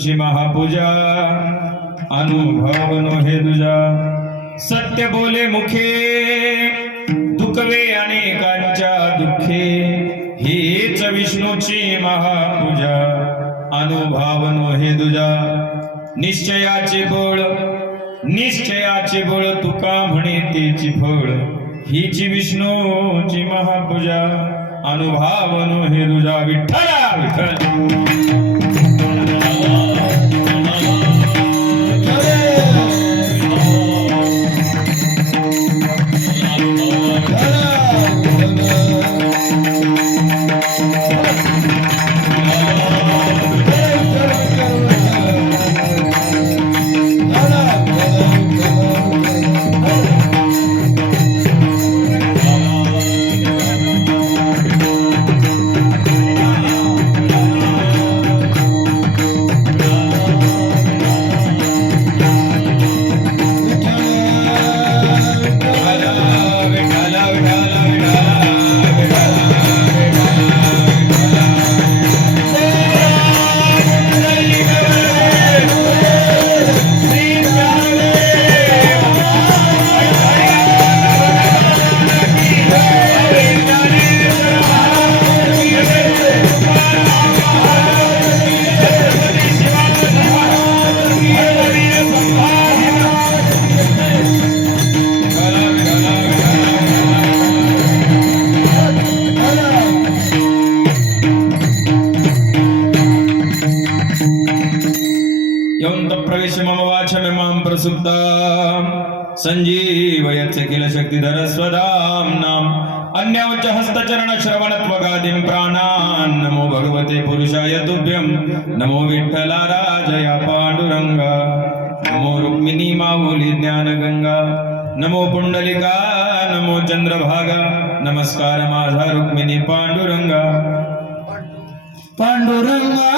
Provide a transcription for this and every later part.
तुझी महापूजा अनुभवनो हे तुझा. सत्य बोले मुखे दुखवे अनेकांच्या दुःखे. हीच विष्णूची महापूजा अनुभवनो हे तुझा. निश्चयाचे बोळ निश्चयाचे बोळ तुका म्हणे तेची फळ. हीची विष्णूची महापूजा अनुभावनो हे तुझा. विठ्ठला विठ्ठल. किल शक्तिधर स्वधाम्नाम् अन्योच्च हस्तचरण श्रवणत्वगादिं प्राणान्। नमो भगवते पुरुषाय तुभ्यं। नमो विठ्ठला राजय पाण्डुरङ्गा नमो रुक्मिणी माऊली ज्ञानगंगा। नमो पुंडलिका नमो चंद्रभागा। नमस्कार माझा रुक्मिणी पांडुरंगा। पांडुरंगा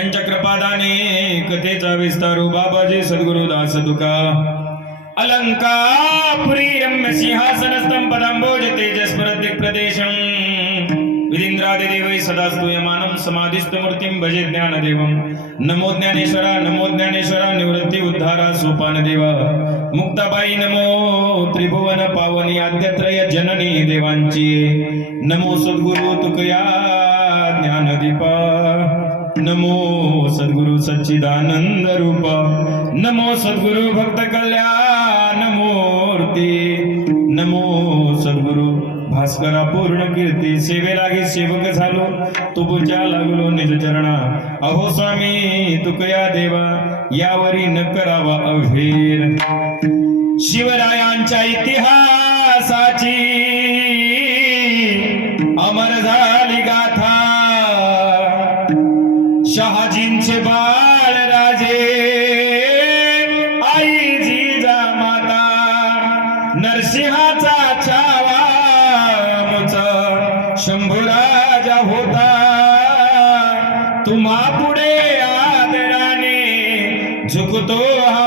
त्यांच्या कृपादाने कथेचा विस्तारू हो, बाबाजी सद्गुरु दास तुका. अलंकापुरी रम्य सिंहासन स्तंभदांबोज तेजस्पर दिक्प्रदेशम विरिंद्रादिदेवै सदा स्तूयमानं मूर्तिं भजे ज्ञानदेवं. नमो ज्ञानेश्वरा नमो ज्ञानेश्वरा निवृत्ती उद्धारा सोपान देव. मुक्ताबाई नमो त्रिभुवन पावनी आद्यत्रय जननी देवांची. नमो सद्गुरु तुकया ज्ञानदीपा. नमो सद्गुरु सच्चिदानंद रूप नमो सद्गुरु भक्त कल्याण मूर्ती नमो सद्गुरु भास्करा पूर्ण कीर्ती सेवे लागे सेवक झालो तुझ्या लागलो निज चरणा. अहो स्वामी तुकया देवा यावरी न करावा अभेर शिवरायांचा इतिहास तुम्हा पुढे आदराने झुकतो हा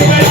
Amen.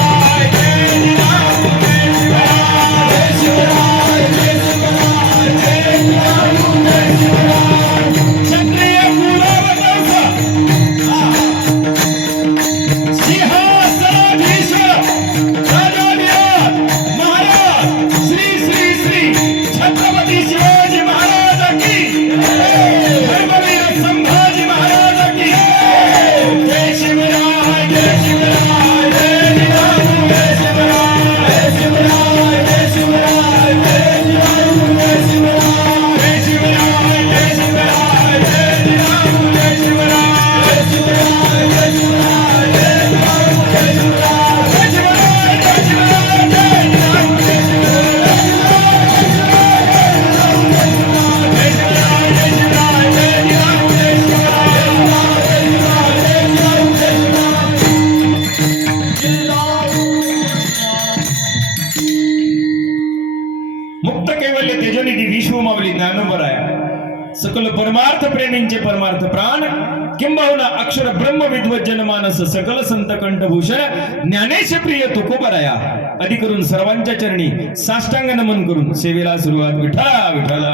आदी करून सर्वांच्या चरणी साष्टांग नमन करून सेवेला सुरुवात. विठा विठाला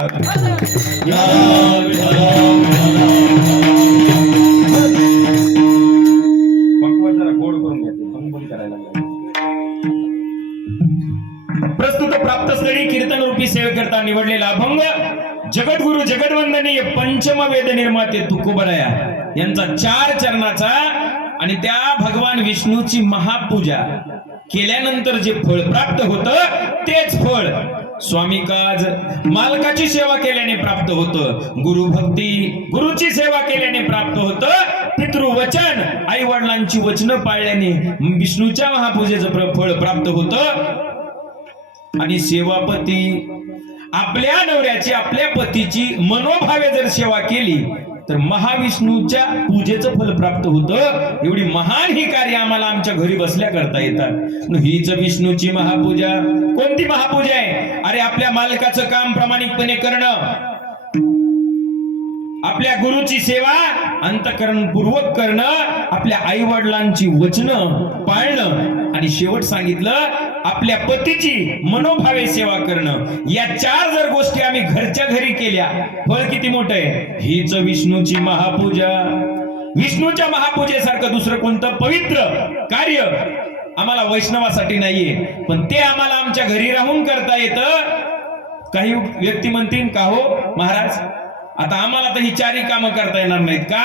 गोड प्रस्तुत प्राप्त स्थळी कीर्तन रूपी सेवेकरता निवडलेला अभंग जगद्गुरु जगदवंदनीय पंचम वेद निर्माते तुकोबराया यांचा चार चरणाचा आणि त्या भगवान विष्णूची महापूजा. केल्यानंतर जे फळ प्राप्त होत तेच फळ. स्वामी काज मालकाची सेवा केल्याने प्राप्त होतं. गुरुभक्ती गुरुची सेवा केल्याने प्राप्त होतं. पितृवचन आई वडिलांची वचनं पाळल्याने विष्णूच्या महापूजेचं फळ प्राप्त होतं. आणि सेवापती आपल्या नवऱ्याची आपल्या पतीची मनोभावे जर सेवा केली तर महाविष्णूच्या पूजेचं फल प्राप्त होतं. एवढी महान ही कार्य आम्हाला आमच्या घरी बसल्या करता येतात. हीच विष्णूची महापूजा. कोणती महापूजा आहे? अरे आपल्या मालकाचं काम प्रामाणिकपणे करणं. आपल्या गुरुची सेवा अंतकरणपूर्वक करणं आपल्या आई वडिलांची वचनं पाळणं आणि शेवट सांगितलं आपल्या पतीची मनोभावे सेवा करणं. या चार जर गोष्टी आम्ही घरच्या घरी केल्या फळ किती मोठं आहे? हीच विष्णूची महापूजा. विष्णूच्या महापूजेसारखं दुसरं कोणतं पवित्र कार्य आम्हाला वैष्णवासाठी नाहीये पण ते आम्हाला आमच्या घरी राहून करता येतं. काही व्यक्ती म्हणतील का हो महाराज आता आम्हाला तर ही चारही कामं करता येणार नाहीत का?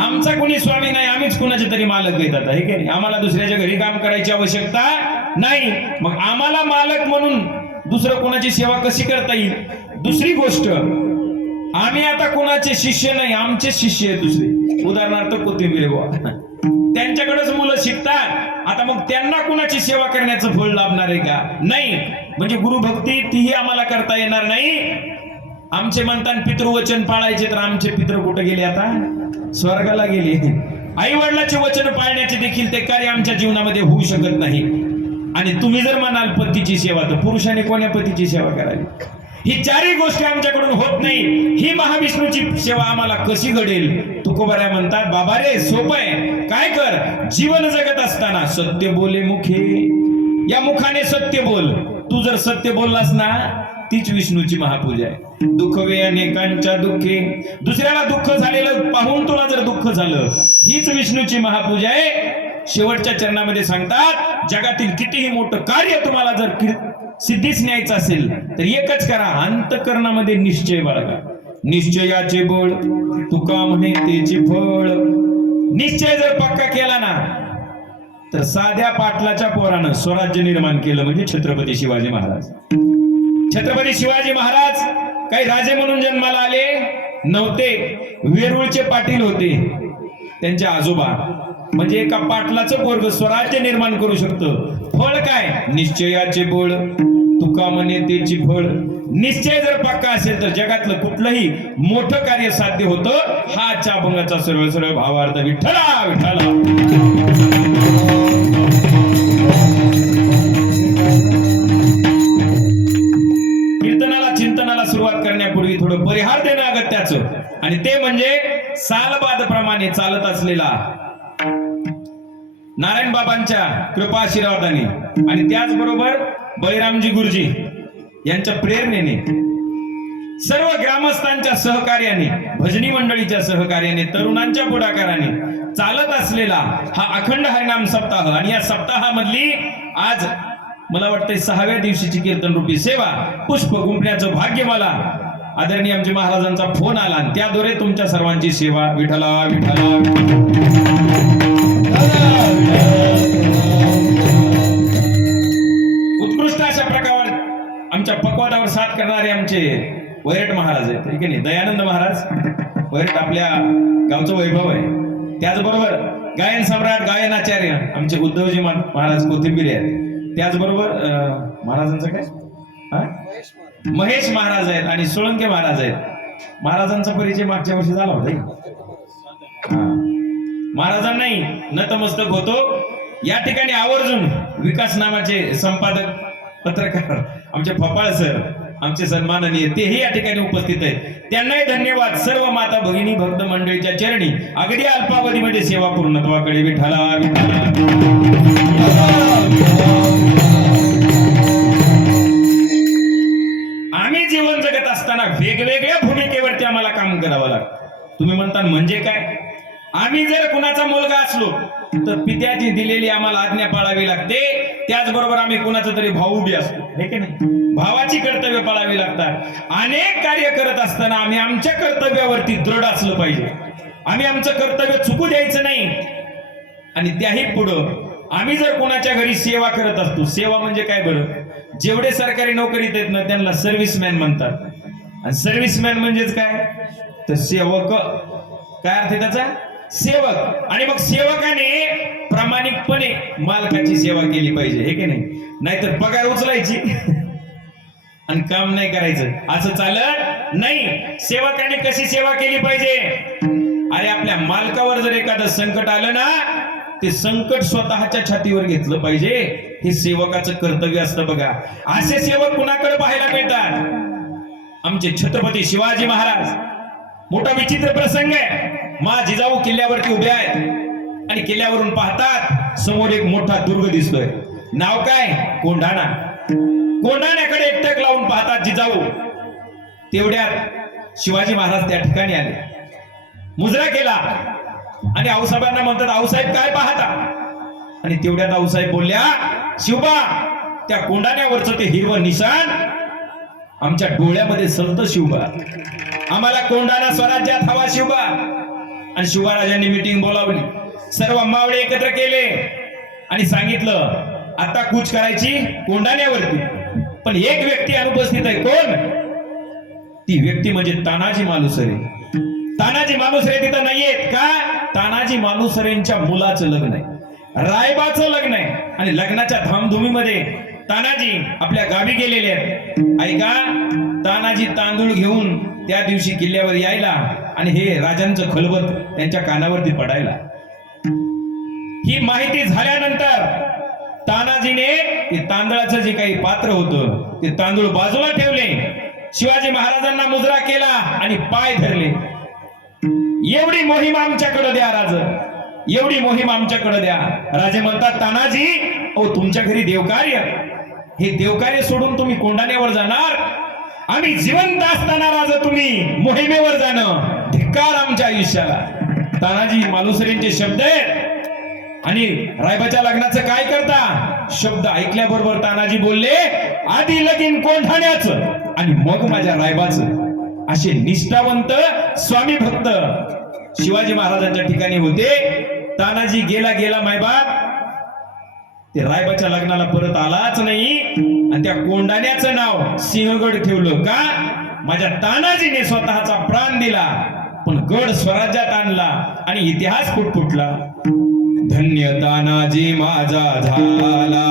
आमचा कोणी स्वामी नाही आम्हीच कुणाचे तरी मालक येत आता हे की नाही? आम्हाला दुसऱ्याच्या घरी काम करायची आवश्यकता नाही. मग आम्हाला मालक म्हणून दुसरं कोणाची सेवा कशी करता येईल? दुसरी गोष्ट आम्ही आता कोणाचे शिष्य नाही आमचे शिष्य आहेत दुसरे. उदाहरणार्थ कोथिंबीर बुवा. त्यांच्याकडेच मुलं शिकतात. आता मग त्यांना कुणाची सेवा करण्याचं फळ लाभणार आहे का? नाही. म्हणजे गुरुभक्ती तीही आम्हाला करता येणार नाही. आमचे म्हणतात पितृवचन पाळायचे तर आमचे पितृ कुठे गेले आता? स्वर्गाला गेले. आई वडिलाचे वचन पाळण्याचे देखील ते कार्य आमच्या जीवनामध्ये होऊ शकत नाही. आणि तुम्ही जर म्हणाल पतीची सेवा तर पुरुषाने कोण्या पतीची सेवा करावी? ही चारही गोष्टी आमच्याकडून होत नाही. ही महाविष्णूची सेवा आम्हाला कशी घडेल? तुकोबाऱ्या म्हणतात बाबा रे सोप आहे. काय कर? जीवन जगत असताना सत्य बोले मुखे. या मुखाने सत्य बोल. तू जर सत्य बोललास ना तीच विष्णूची महापूजा आहे. दुःखवे अनेकांच्या दुःखे. दुसऱ्याला दुःख झालेलं पाहून तुला जर दुःख झालं हीच विष्णूची महापूजा आहे. शेवटच्या चरणामध्ये सांगतात जगातील कितीही मोठं कार्य तुम्हाला जर सिद्धीच न्यायचं असेल तर एकच करा अंतकरणामध्ये निश्चय बाळगा. निश्चयाचे बळ तुका म्हणे त्याचे फळ. निश्चय जर पक्का केला ना तर साध्या पाटलाच्या पोरानं स्वराज्य निर्माण केलं म्हणजे छत्रपती शिवाजी महाराज. छत्रपती शिवाजी महाराज काही राजे म्हणून जन्माला आले नव्हते. वेरूळचे पाटील होते. त्यांचे आजोबा. म्हणजे एका पाटलाचं पोरग स्वराज्य निर्माण करू शकतं. फळ काय? निश्चयाचे बळ तुका म्हणे त्याची फळ. निश्चय जर पक्का असेल तर जगातलं कुठलंही मोठं कार्य साध्य होतं. हा चाभंगाचा सरळ सरळ भावार्थ विठ्ठला विठ्ठला. थोडं परिहार देणं अगत्याच. आणि ते म्हणजे सालबाद प्रमाणे चालत असलेला नारायण बाबांच्या कृपा आशीर्वादाने. आणि त्याचबरोबर बळीरामजी गुरुजी यांच्या प्रेरणेने सर्व ग्रामस्थांच्या सहकार्याने भजनी मंडळीच्या सहकार्याने तरुणांच्या पुढाकाराने चालत असलेला हा अखंड हरिनाम सप्ताह. आणि या सप्ताहामधली आज मला वाटतंय सहाव्या दिवशीची कीर्तन रूपी सेवा पुष्प गुंपण्याचं भाग्य मला आदरणीय आमच्या महाराजांचा फोन आला आणि त्याद्वारे तुमच्या सर्वांची सेवा. विठला विठला उत्कृष्ट अशा प्रकारावर आमच्या पकवादावर साथ करणारे आमचे वैरट महाराज आहेत. ठीक आहे दयानंद महाराज. वैरट आपल्या गावचं वैभव आहे. त्याचबरोबर गायन सम्राट गायन आचार्य आमचे उद्धवजी महाराज कोथिंबीर आहेत. त्याचबरोबर अं, महाराजांचं काय? हा? महेश महाराज आहेत आणि सोळंके महाराज आहेत. महाराजांचा परिचय मागच्या वर्षी झाला होता महाराजांनाही नतमस्तक होतो. या ठिकाणी आवर्जून विकास नामाचे संपादक पत्रकार आमचे फपाळ सर आमचे सन्माननीय तेही या ठिकाणी उपस्थित आहेत. त्यांनाही धन्यवाद. सर्व माता भगिनी भक्त मंडळीच्या चरणी अगदी अल्पावधीमध्ये सेवा पूर्णत्वाकडे विठाला विठाला तुम्ही म्हणता म्हणजे काय? आम्ही जर कुणाचा मुलगा असलो तर पित्याची दिलेली आम्हाला आज्ञा पाळावी लागते. त्याचबरोबर आम्ही कुणाचा तरी भाऊ बी असतो. हे की नाही? भावाची कर्तव्य पाळावी लागतात. अनेक कार्य करत असताना आम्ही आमच्या कर्तव्यावरती दृढ असलं पाहिजे. आम्ही आमचं कर्तव्य चुकू द्यायचं नाही. आणि त्याही पुढं आम्ही जर कोणाच्या घरी सेवा करत असतो सेवा म्हणजे काय बरं? जेवढे सरकारी नोकरीत आहेत ना त्यांना सर्व्हिसमॅन म्हणतात. आणि सर्व्हिसमॅन म्हणजेच काय? तर सेवक काय अर्थ आहे त्याचा? सेवक. आणि मग सेवकाने प्रामाणिकपणे मालकाची सेवा केली पाहिजे हे की नाही? नाहीतर पगार उचलायची. आणि काम नाही करायचं. असं चालत नाही. सेवकाने कशी सेवा केली पाहिजे? अरे आपल्या मालकावर जर एखादं संकट आलं ना ते संकट स्वतःच्या छातीवर घेतलं पाहिजे. हे सेवकाचं कर्तव्य असतं बघा. असे सेवक कुणाकडे पाहायला मिळतात? आमचे छत्रपती शिवाजी महाराज. मोठा विचित्र प्रसंग आहे. मा जिजाऊ किल्ल्यावरती उभे आहेत आणि किल्ल्यावरून पाहतात समोर एक मोठा दुर्ग दिसतोय. नाव काय? कोंढाणा. कोंढाण्याकडे एकटक लावून पाहतात जिजाऊ. तेवढ्यात शिवाजी महाराज त्या ठिकाणी आले. मुजरा केला. आणि आऊसाहेबांना म्हणतात आऊसाहेब काय पाहता? आणि तेवढ्यात आऊसाहेब बोलल्या शिवबा त्या कोंडाण्यावरचं ते हिरवं निशाण आमच्या डोळ्यामध्ये सलत शिवबा. आम्हाला कोंडाना स्वराज्यात हवा शिवबा. आणि शिवराजांनी मिटिंग बोलावली. सर्व मावळे एकत्र केले. आणि सांगितलं आता कूच करायची कोंडाण्यावरती पण एक व्यक्ती अनुपस्थित आहे. कोण? ती व्यक्ती म्हणजे तानाजी मालुसरे. तानाजी मालुसरे तिथं नाहीयेत का? तानाजी मालुसरेंच्या मुलाचं लग्न आहे. रायबाचं लग्न आहे. आणि लग्नाच्या धामधुमीमध्ये तानाजी आपल्या गावी गेलेले आहेत. ऐका तानाजी तांदूळ घेऊन त्या दिवशी किल्ल्यावर यायला आणि हे राजांचं खलबत त्यांच्या कानावरती पडायला. ही माहिती झाल्यानंतर तानाजीने ते तांदळाचं जे काही पात्र होतं ते तांदूळ बाजूला ठेवले. शिवाजी महाराजांना मुजरा केला आणि पाय धरले. एवढी मोहीम आमच्याकडे द्या राज. एवढी मोहीम आमच्याकडे द्या. राजे म्हणतात तानाजी ओ तुमच्या घरी देवकार्य. हे देवकार्य सोडून तुम्ही कोंडाण्यावर जाणार. आम्ही जिवंत असताना राजा तुम्ही मोहिमेवर जाणं. धिक्कार आमच्या आयुष्याला. तानाजी मालुसरेंचे शब्द आहेत. आणि रायबाच्या लग्नाचं काय करता? शब्द ऐकल्याबरोबर तानाजी बोलले आधी लगीन कोंढाण्याच आणि मग माझ्या रायबाचं. असे निष्ठावंत स्वामी भक्त शिवाजी महाराजांच्या ठिकाणी होते. तानाजी गेला गेला मायबाप. ते रायबाच्या लग्नाला परत आलाच नाही. आणि त्या कोंडाण्याचं नाव सिंहगड ठेवलं का? माझ्या तानाजीने स्वतःचा प्राण दिला पण गड स्वराज्यात आणला आणि इतिहास फुटफुटला धन्य तानाजी माझा झाला.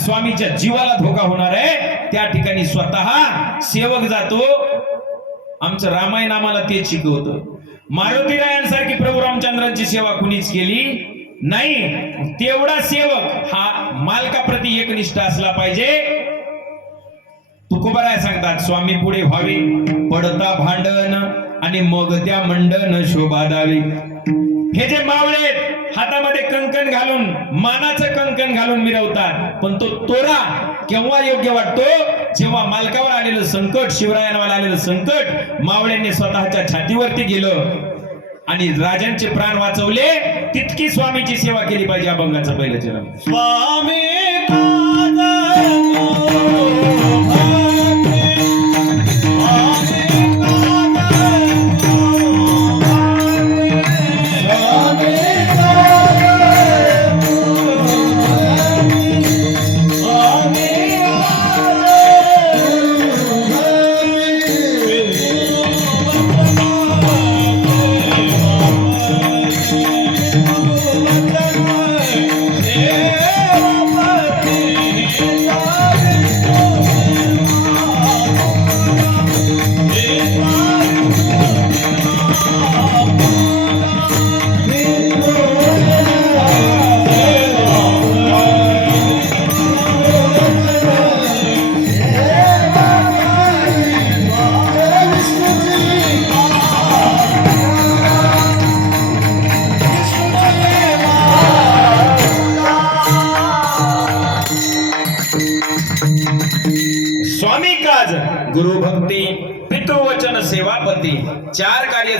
स्वामीच्या जीवाला धोका होणार आहे. त्या ठिकाणी स्वतः सेवक जातो. आमचं रामायण आम्हाला तेच शिकवतं. मारुती रायांसारखी प्रभू रामचंद्रांची सेवा कुणीच केली नाही. तेवढा सेवक हा मालकाप्रती एकनिष्ठ असला पाहिजे. तुकोबराय सांगतात स्वामी पुढे व्हावे पडता भांडण आणि मग त्या मंडन शोभा द्यावी. हे जे मावळे आहेत, हातामध्ये कंकण घालून मानाचं कंकण घालून मिरवतात. पण तो तोरा केव्हा योग्य वाटतो? जेव्हा मालकावर आलेलं संकट शिवरायांवर आलेलं संकट मावळ्यांनी स्वतःच्या छातीवरती गेलं आणि राजांचे प्राण वाचवले तितकी स्वामीची सेवा केली पाहिजे अभंगाचं पहिलं चरण. स्वामी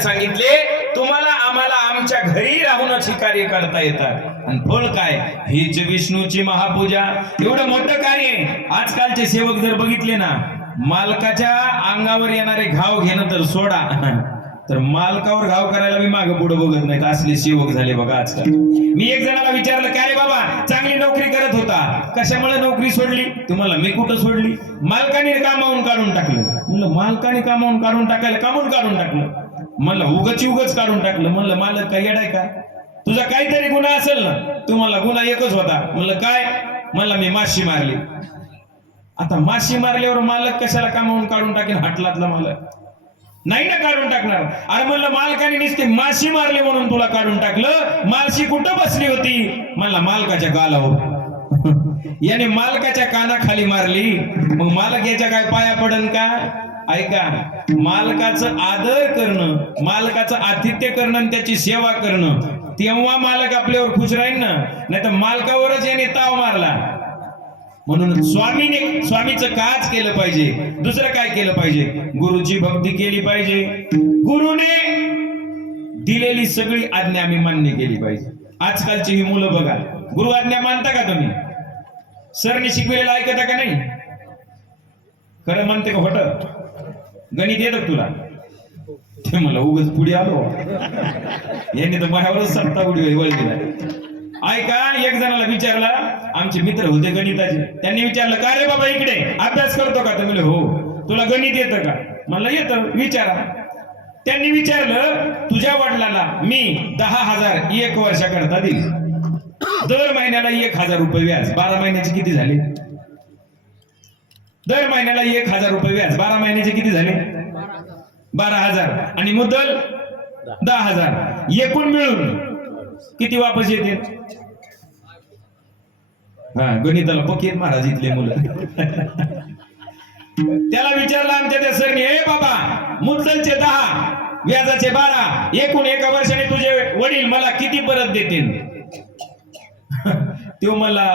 सांगितले तुम्हाला आम्हाला आमच्या घरी राहूनच ही कार्य करता येतात. आणि फळ काय? हीच विष्णूची महापूजा. एवढं मोठं कार्य आजकालचे सेवक जर बघितले ना मालकाच्या अंगावर येणारे घाव घेणं तर सोडा. तर मालकावर घाव करायला मी मागे पुढे बघत नाही असले सेवक झाले बघा आजकाल. मी एक जणाला विचारलं काय रे बाबा चांगली नोकरी करत होता? कशामुळे नोकरी सोडली? तुम्हाला मी कुठं सोडली? मालकाने कामावून काढून टाकलं. म्हणलं मालकाने कामावून काढून टाकायला कामून काढून टाकलं? म्हणलं उगच उगच काढून टाकलं. म्हणलं मालक काय येडाय का? तुझा काहीतरी गुन्हा असेल ना तुम्हाला गुन्हा एकच होता. म्हणलं काय? म्हणलं मी माशी मारली. आता माशी मारल्यावर मालक कशाला कामावून काढून टाकेल? हाटलातला मालक. नाही ना काढून टाकणार. अरे म्हणलं मालकाने नुसते माशी मारले म्हणून तुला काढून टाकलं. मालशी कुठं बसली होती? म्हणला मालकाच्या गालावर. याने मालकाच्या कानाखाली मारली. मग मालक याच्या काय पाया पडन का? ऐका मालकाचं आदर करणं मालकाचं आतिथ्य करणं आणि त्याची सेवा करणं तेव्हा मालक आपल्यावर खुश राहील ना? नाही तर मालकावरच याने ताव मारला. म्हणून स्वामीने स्वामीचं काच केलं पाहिजे. दुसरं काय केलं पाहिजे? गुरुची भक्ती केली पाहिजे. गुरुने दिलेली सगळी आज्ञा आम्ही मान्य केली पाहिजे. आजकालची ही मुलं बघा. गुरु आज्ञा मानता का तुम्ही? सरने शिकवलेलं ऐकता का नाही? खरं म्हणते का होत गणित येतं तुला? ते मला उगच पुढे आलो. यांनी तर माझ्यावरच सत्ता उडी वळ दिला ऐका एक जणाला विचारला आमचे मित्र होते गणिताचे. त्यांनी विचारलं का रे बाबा इकडे? अभ्यास करतो का? तर हो. तुला गणित येतं का? म्हणलं येतं विचारा. त्यांनी विचारलं तुझ्या वडिलाला मी दहा हजार एक वर्षाकरता दिली. दर महिन्याला एक हजार रुपये व्याज. बारा महिन्याचे किती झाले? दर महिन्याला एक हजार रुपये व्याज. बारा महिन्याचे किती झाले? बारा हजार. आणि मुद्दल? दहा हजार. एकूण मिळून किती वापस येते हा गणिताला पकेन महाराज इथले मुलं. त्याला विचारलं आमच्या त्या सरनी हे बाबा मुद्दलचे दहा व्याजाचे बारा एकूण एका वर्षाने तुझे वडील मला किती परत देतील? तो मला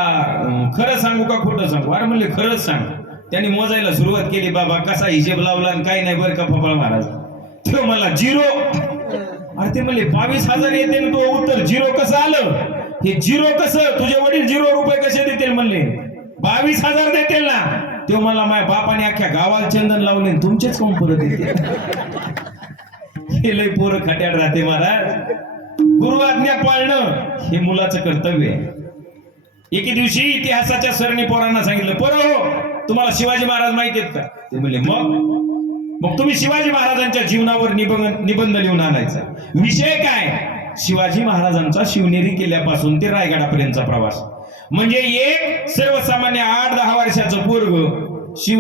खरं सांगू का खोटं सांगू? अरे म्हणले खरंच सांग. त्यांनी मोजायला सुरुवात केली बाबा कसा हिशेब लावला आणि काही नाही बरं का फपाळ महाराज? तो मला झिरो. अरे ते म्हणले बावीस हजार येते ना तो उत्तर झिरो कसं आलं? हे झिरो कसं? तुझे वडील झिरो रुपये कसे देतील? म्हणले बावीस हजार देतील ना. तो मला माझ्या बापाने अख्ख्या गावाला चंदन लावले तुमचेच कोण परत येते हे लय पोरं खट्याड राहते महाराज. गुरु आज्ञा पाळणं हे मुलाचं कर्तव्य आहे. एके दिवशी इतिहासाच्या सरणी पोरांना सांगितलं पोरं हो तुम्हाला शिवाजी महाराज माहिती आहेत का? ते म्हणले मग? मग तुम्ही शिवाजी महाराजांच्या जीवनावर निबंध निबंध लिहून आणायचा. विषय काय? शिवाजी महाराजांचा शिवनेरी किल्ल्यापासून ते रायगडापर्यंतचा प्रवास. म्हणजे एक सर्वसामान्य आठ दहा वर्षाचं पोरग शिव